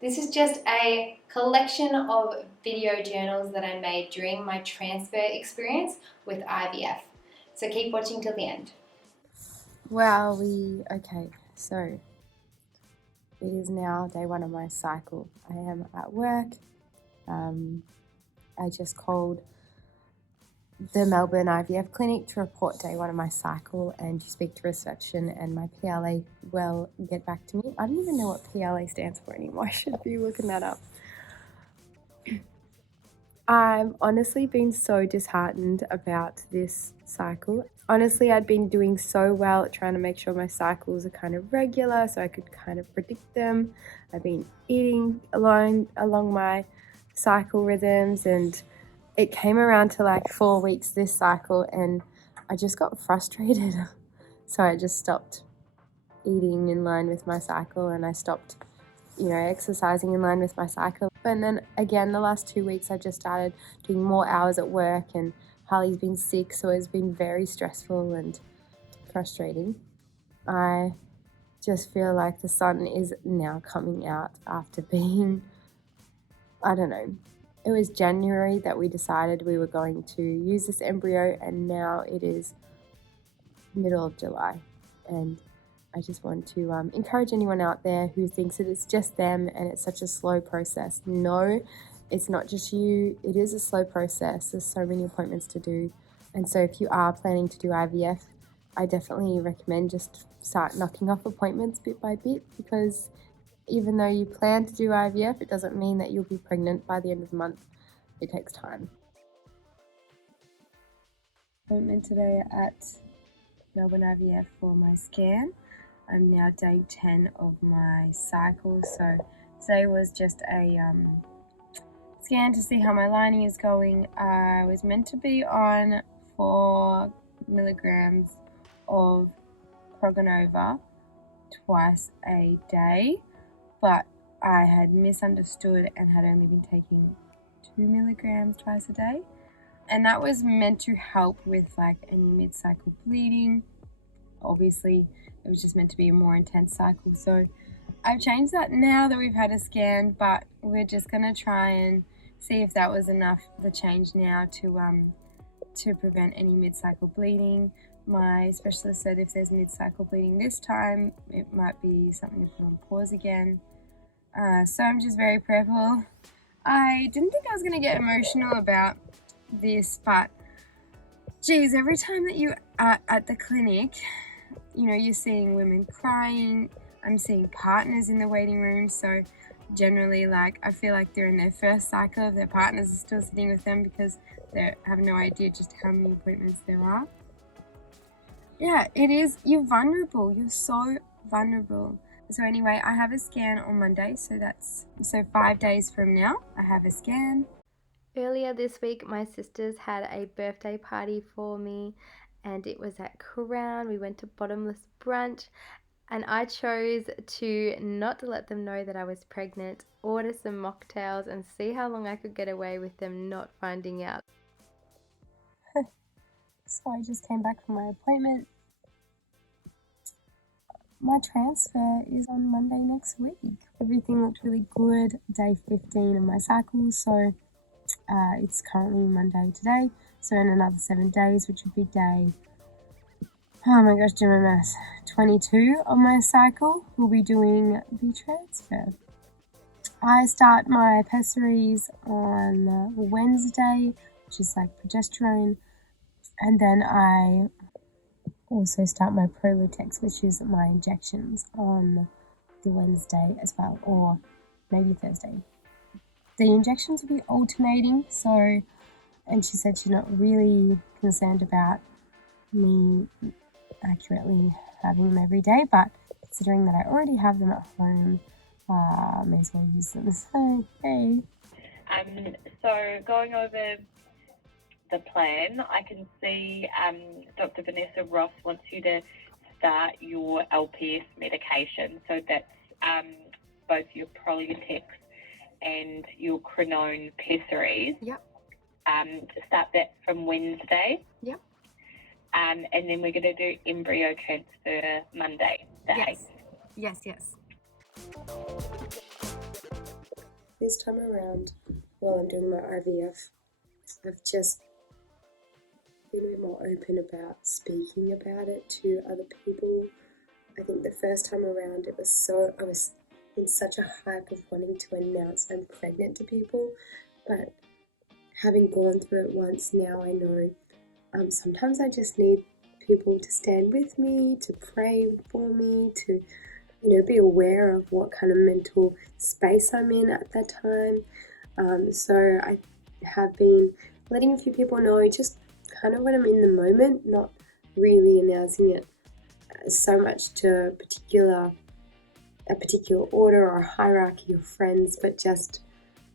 This is just a collection of video journals that I made during my transfer experience with IVF. So keep watching till the end. Okay, so it is now day 1 of my cycle. I am at work. I just called the Melbourne IVF clinic to report day 1 of my cycle and to speak to reception, and my PLA will get back to me. I don't even know what PLA stands for anymore. I should be looking that up. I've honestly been so disheartened about this cycle. Honestly, I'd been doing so well at trying to make sure my cycles are kind of regular so I could kind of predict them. I've been eating along my cycle rhythms, and it came around to like 4 weeks this cycle and I just got frustrated. So I just stopped eating in line with my cycle and I stopped, exercising in line with my cycle. And then again, the last 2 weeks, I just started doing more hours at work, and Harley's been sick, so it's been very stressful and frustrating. I just feel like the sun is now coming out after being, I don't know, it was January that we decided we were going to use this embryo, and now it is middle of July. And I just want to encourage anyone out there who thinks that it's just them and it's such a slow process. No, it's not just you. It is a slow process. There's so many appointments to do. And so if you are planning to do IVF, I definitely recommend just start knocking off appointments bit by bit, because even though you plan to do IVF, it doesn't mean that you'll be pregnant by the end of the month. It takes time. Appointment today at Melbourne IVF for my scan. I'm now day 10 of my cycle, so today was just a scan to see how my lining is going. I was meant to be on 4 milligrams of Proganova twice a day, but I had misunderstood and had only been taking 2 milligrams twice a day, and that was meant to help with like any mid-cycle bleeding. Obviously, it was just meant to be a more intense cycle, so I've changed that now that we've had a scan, but we're just going to try and see if that was enough, the change now, to prevent any mid-cycle bleeding. My specialist said if there's mid-cycle bleeding this time, it might be something to put on pause again. So I'm just very prayerful. I didn't think I was going to get emotional about this, but geez, every time that you are at the clinic, you're seeing women crying. I'm seeing partners in the waiting room, so generally, I feel like they're in their first cycle if their partners are still sitting with them, because they have no idea just how many appointments there are. Yeah, it is. You're vulnerable. You're so vulnerable. So anyway, I have a scan on Monday, so 5 days from now, I have a scan. Earlier this week, my sisters had a birthday party for me, and it was at Crown. We went to Bottomless Brunch, and I chose to not let them know that I was pregnant, order some mocktails, and see how long I could get away with them not finding out. So I just came back from my appointment. My transfer is on Monday next week. Everything looked really good. Day 15 of my cycle, so it's currently Monday today. So in another 7 days, which would be day, oh my gosh, do my maths, 22 of my cycle, we'll be doing the transfer. I start my pessaries on Wednesday, which is like progesterone, and then I also start my Prolitex, which is my injections, on the Wednesday as well, or maybe Thursday. The injections will be alternating, and she said she's not really concerned about me accurately having them every day, but considering that I already have them at home, may as well use them. So, hey. So going over the plan, I can see Dr. Vanessa Ross wants you to start your LPS medication. So that's both your Prolitex and your Crenone pessaries. Yep. Start that from Wednesday. Yep. And then we're going to do embryo transfer Monday, the 8th. Yes. this time around, while I'm doing my IVF, I've just been a bit more open about speaking about it to other people. I think the first time around I was in such a hype of wanting to announce I'm pregnant to people, but having gone through it once now, I know sometimes I just need people to stand with me, to pray for me, to be aware of what kind of mental space I'm in at that time. So I have been letting a few people know just kind of when I'm in the moment, not really announcing it so much to a particular order or hierarchy of friends, but just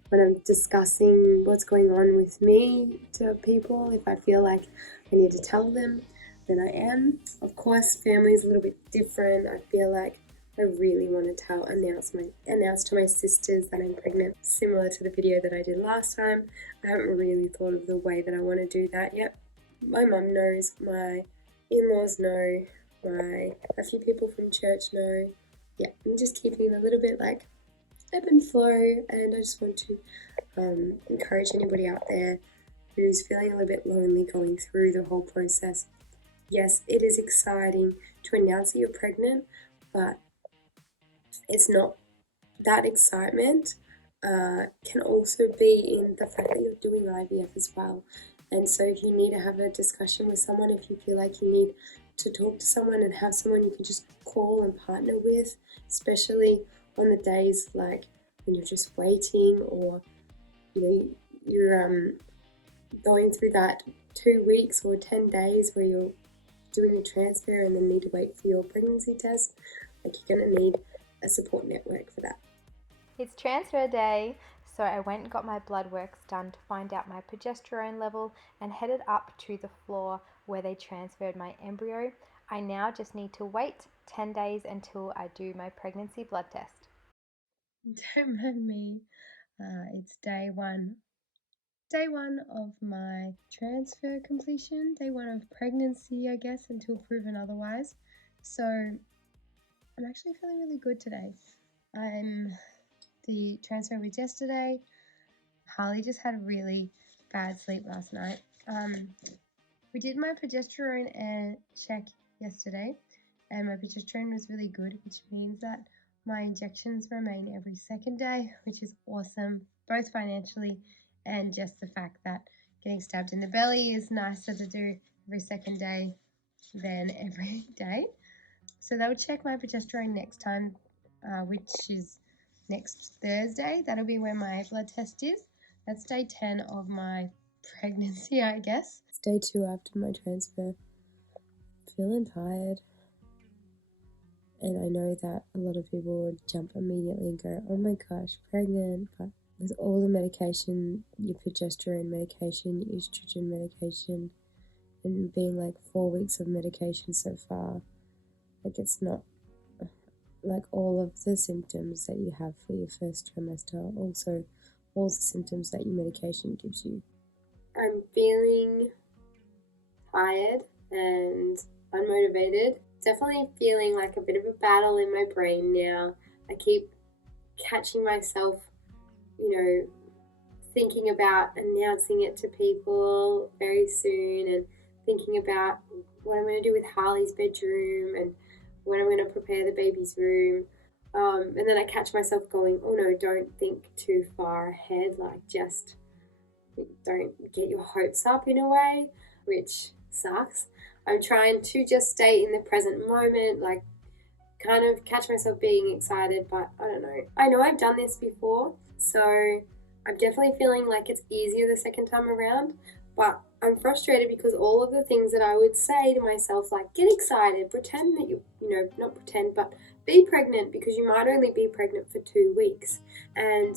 when I'm discussing what's going on with me to people, if I feel like I need to tell them, then I am. Of course, family is a little bit different. I feel like I really want to announce to my sisters that I'm pregnant, similar to the video that I did last time. I haven't really thought of the way that I want to do that yet. My mum knows, my in-laws know, a few people from church know. Yeah, I'm just keeping it a little bit like ebb and flow, and I just want to encourage anybody out there who's feeling a little bit lonely going through the whole process. Yes, it is exciting to announce that you're pregnant, but it's not that excitement can also be in the fact that you're doing IVF as well. And so if you need to have a discussion with someone, if you feel like you need to talk to someone and have someone you can just call and partner with, especially on the days like when you're just waiting, or you're going through that 2 weeks or 10 days where you're doing a transfer and then need to wait for your pregnancy test, like you're going to need a support network for that. It's transfer day, so I went and got my blood works done to find out my progesterone level and headed up to the floor where they transferred my embryo. I now just need to wait 10 days until I do my pregnancy blood test. Don't mind me. It's day one of my transfer completion, day one of pregnancy, I guess, until proven otherwise. So I'm actually feeling really good today. The transfer was yesterday. Harley just had really bad sleep last night. We did my progesterone check yesterday, and my progesterone was really good, which means that my injections remain every second day, which is awesome, both financially and just the fact that getting stabbed in the belly is nicer to do every second day than every day. So they'll check my progesterone next time, which is next Thursday. That'll be where my blood test is. That's day 10 of my pregnancy, I guess. It's day 2 after my transfer. Feeling tired. And I know that a lot of people would jump immediately and go, oh my gosh, pregnant. But with all the medication, your progesterone medication, your estrogen medication, and being like 4 weeks of medication so far, like it's not like all of the symptoms that you have for your first trimester, also all the symptoms that your medication gives you. I'm feeling tired and unmotivated. Definitely feeling like a bit of a battle in my brain now. I keep catching myself, thinking about announcing it to people very soon, and thinking about what I'm going to do with Harley's bedroom and when I'm going to prepare the baby's room. And then I catch myself going, oh no, don't think too far ahead, like just don't get your hopes up in a way, which sucks. I'm trying to just stay in the present moment, like kind of catch myself being excited, but I don't know. I know I've done this before, so I'm definitely feeling like it's easier the second time around, but I'm frustrated because all of the things that I would say to myself, like get excited, pretend that not pretend, but be pregnant, because you might only be pregnant for 2 weeks. And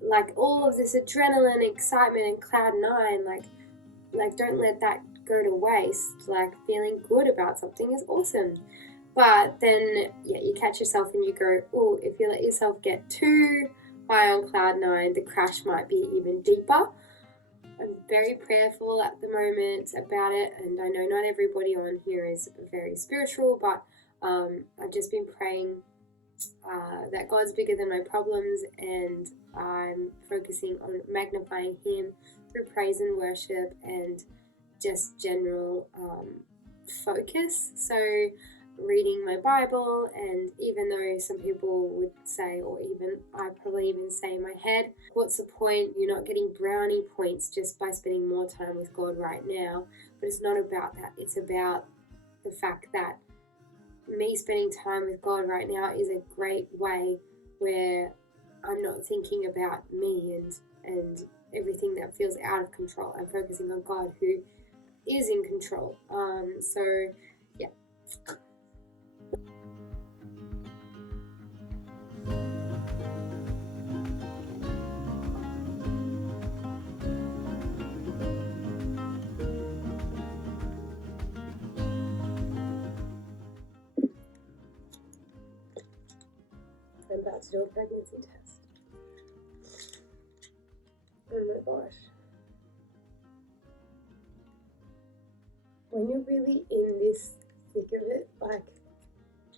like all of this adrenaline, excitement, and cloud nine, like don't let that go to waste. Like feeling good about something is awesome. But then, you catch yourself and you go, oh, if you let yourself get too high on cloud nine, the crash might be even deeper. I'm very prayerful at the moment about it, and I know not everybody on here is very spiritual, but I've just been praying that God's bigger than my problems, and I'm focusing on magnifying Him through praise and worship and just general focus. So reading my Bible, and even though some people would say, or even I probably even say in my head, what's the point? You're not getting brownie points just by spending more time with God right now. But it's not about that. It's about the fact that me spending time with God right now is a great way where I'm not thinking about me and everything that feels out of control. I'm focusing on God who is in control. So yeah. I'm about to do a pregnancy test. Oh my gosh. When you're really in this thick of it, like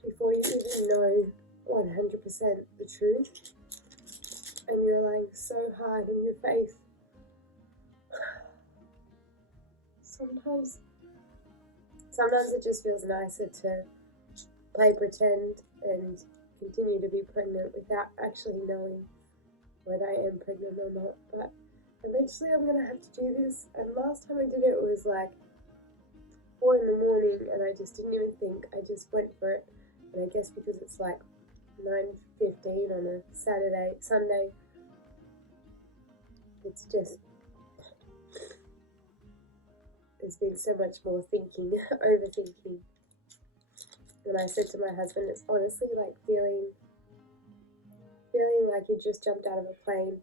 before you even know 100% the truth, and you're relying so hard on your faith, sometimes it just feels nicer to play pretend and continue to be pregnant without actually knowing whether I am pregnant or not. But eventually I'm gonna have to do this, and last time I did it was like 4 in the morning, and I just didn't even think, I just went for it. And I guess because it's like 9:15 on a Sunday, it's just, there's been so much more thinking, overthinking. And I said to my husband, it's honestly like feeling like you just jumped out of a plane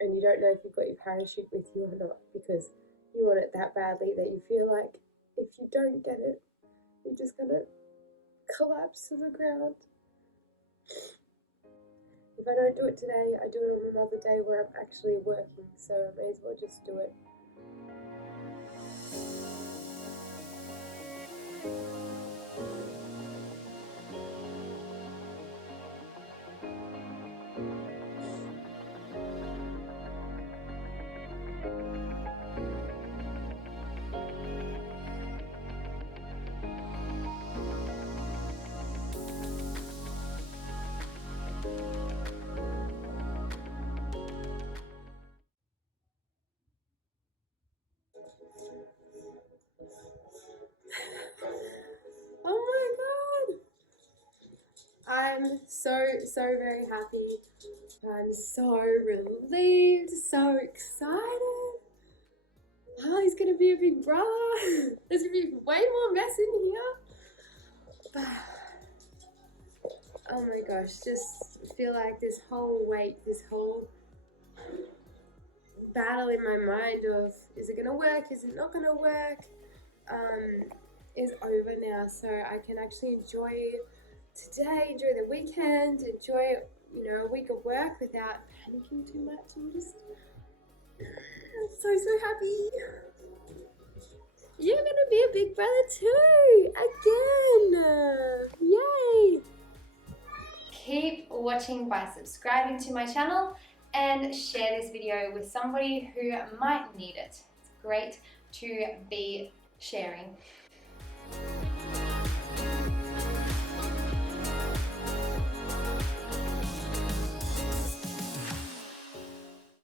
and you don't know if you've got your parachute with you or not, because you want it that badly that you feel like if you don't get it, you're just gonna collapse to the ground. If I don't do it today, I do it on another day where I'm actually working, so I may as well just do it. Oh my god! I'm so very happy. I'm so relieved, so excited. Oh, he's gonna be a big brother. There's gonna be way more mess in here. Oh my gosh, just feel like this whole weight, this whole battle in my mind of is it gonna work, is it not gonna work, is over now. So I can actually enjoy today, enjoy the weekend, enjoy, a week of work without panicking too much. I'm so happy. You're gonna be a big brother too, again. Yay! Keep watching by subscribing to my channel and share this video with somebody who might need it. It's great to be sharing.